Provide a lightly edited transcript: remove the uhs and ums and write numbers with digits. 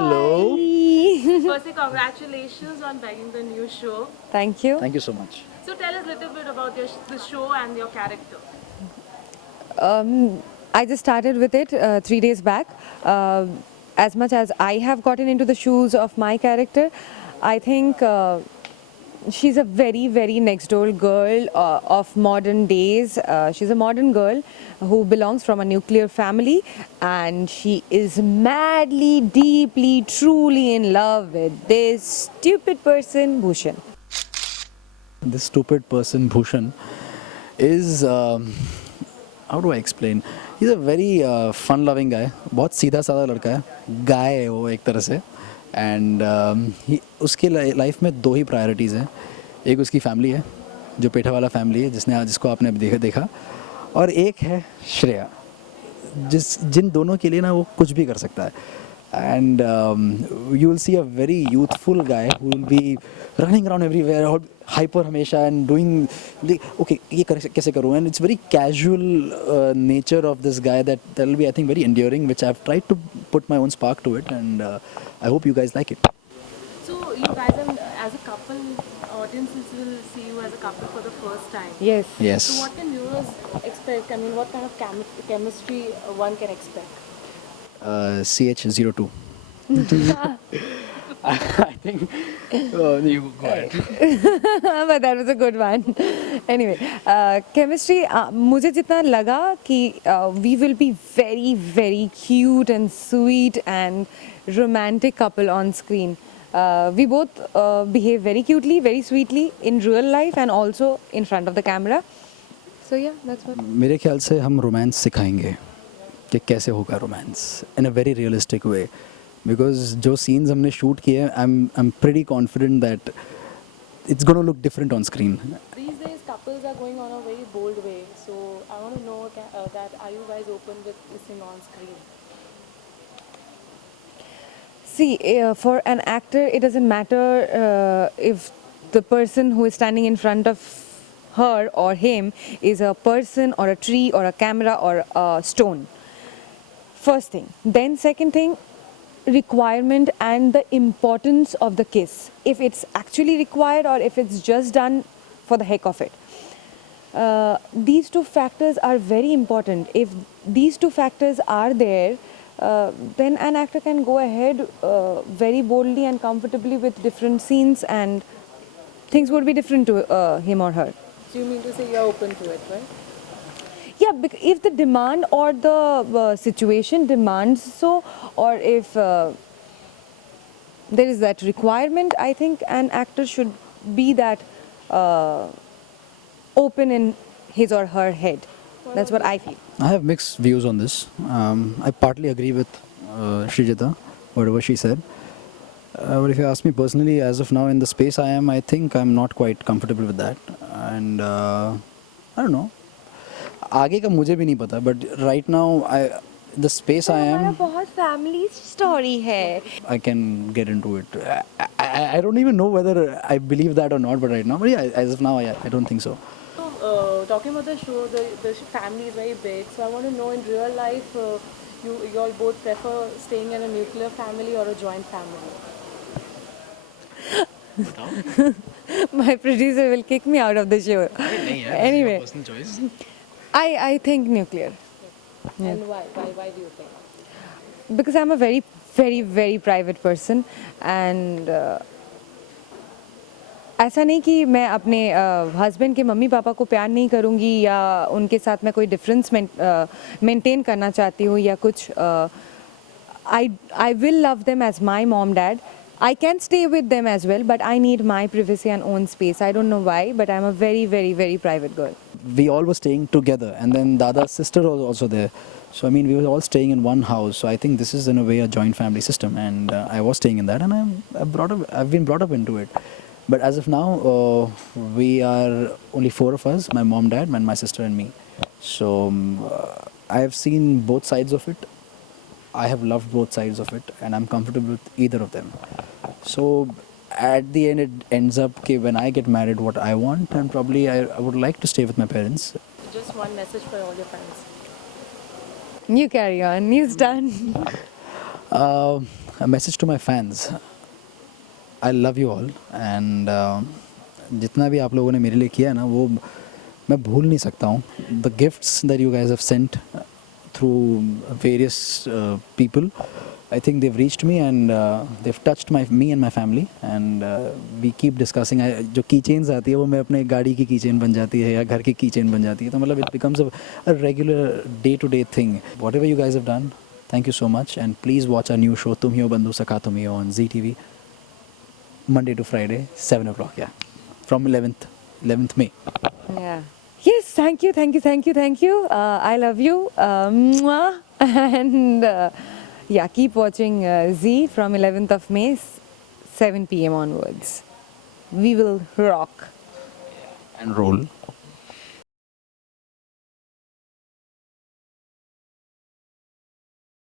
Hello. Hi. Firstly, congratulations on bagging the new show. Thank you. Thank you so much. So tell us a little bit about the show and your character. I just started with it 3 days back. As much as I have gotten into the shoes of my character, I think she's a very, very next door girl of modern days. She's a modern girl who belongs from a nuclear family, and she is madly, deeply, truly in love with this stupid person, Bhushan. This stupid person, Bhushan, is how do I explain? He's a very fun-loving guy. बहुत सीधा साधा लड़का है. Guy है वो एक तरह से. And उसके लाइफ में दो ही प्रायोरिटीज़ हैं. एक उसकी फैमिली है, जो पेठा वाला फैमिली है, जिसको आपने अभी देखा. और एक है श्रेया, जिन दोनों के लिए ना वो कुछ भी कर सकता है. And you will see a very youthful guy who will be running around everywhere, और hyper हमेशा and doing okay ये कैसे करूँ, and it's very casual nature of this guy that will be I think very endearing, which I've tried to put my own spark to it, and I hope you guys like it. So you guys are, as a couple, audiences will see you as a couple for the first time. Yes. Yes. So what can viewers expect? I mean, what kind of chemistry one can expect? CH02. I think you go ahead. But that was a good one. Anyway, chemistry, मुझे जितना लगा कि we will be very, very cute and sweet and romantic couple on screen. We both behave very cutely, very sweetly in real life and also in front of the camera. So yeah, that's what. मेरे ख्याल से हम romance सिखाएंगे कि कैसे होगा romance in a very realistic way, because जो scenes हमने शूट किए I am pretty confident that it's gonna look different on screen. These days, couples are going on a very bold way. So I want to know that are you guys open with kissing on screen? See, for an actor, it doesn't matter if the person who is standing in front of her or him is a person or a tree or a camera or a stone. First thing. Then second thing, requirement and the importance of the kiss. If it's actually required or if it's just done for the heck of it. These two factors are very important. If these two factors are there, then an actor can go ahead very boldly and comfortably with different scenes, and things would be different to him or her. So you mean to say you're open to it, right? Yeah, if the demand or the situation demands so, or if there is that requirement, I think an actor should be that open in his or her head. That's what I feel. I have mixed views on this. I partly agree with Srijata, whatever she said. But if you ask me personally, as of now in the space I am, I think I'm not quite comfortable with that. And I don't know. आगे का मुझे भी नहीं पता, but right now the space I am, हमारा बहुत family story है. I can get into it. I don't even know whether I believe that or not, but right now, but yeah, as of now, I don't think so. So talking about the show, the family is very big. So I want to know in real life, you all both prefer staying in a nuclear family or a joint family? My producer will kick me out of the show. Anyway, personal choice. I think nuclear. And why? Why do you think? Because I'm a very, very, very private person, and ऐसा नहीं कि मैं अपने husband के mummy papa को प्यार नहीं करूँगी या उनके साथ मैं कोई डिफरेंस मेंटेन करना चाहती हूँ या कुछ. I will love them as my mom, dad. I can stay with them as well, but I need my privacy and own space. I don't know why, but I'm a very, very, very private girl. We all were staying together, and then Dada's sister was also there. So I mean, we were all staying in one house. So I think this is in a way a joint family system, and I was staying in that, and I've been brought up into it. But as of now, we are only 4 of us: my mom, dad, and my sister and me. So I have seen both sides of it. I have loved both sides of it, and I'm comfortable with either of them. So at the end, it ends up that when I get married, what I want, and probably I would like to stay with my parents. Just one message for all your fans. You carry on. News done. A message to my fans. I love you all and जितना भी आप लोगों ने मेरे लिए किया है ना वो मैं भूल नहीं सकता हूँ. The gifts that you guys have sent through various people, I think they've reached me and they've touched me and my family and we keep discussing. जो की चेन्स आती है वो मैं अपने गाड़ी की चेन बन जाती है या घर की चेन बन जाती है, तो मतलब it becomes a regular day-to-day thing. Whatever you guys have done, thank you so much and please watch our new show तुम ही हो बंधु सखा तुम ही हो on Zee TV. Monday to Friday, 7 o'clock, yeah. From 11th May. Yeah. Yes, thank you, thank you, thank you, thank you. I love you. Mwah. And yeah, keep watching Zee from 11th of May, 7 p.m. onwards. We will rock. And roll.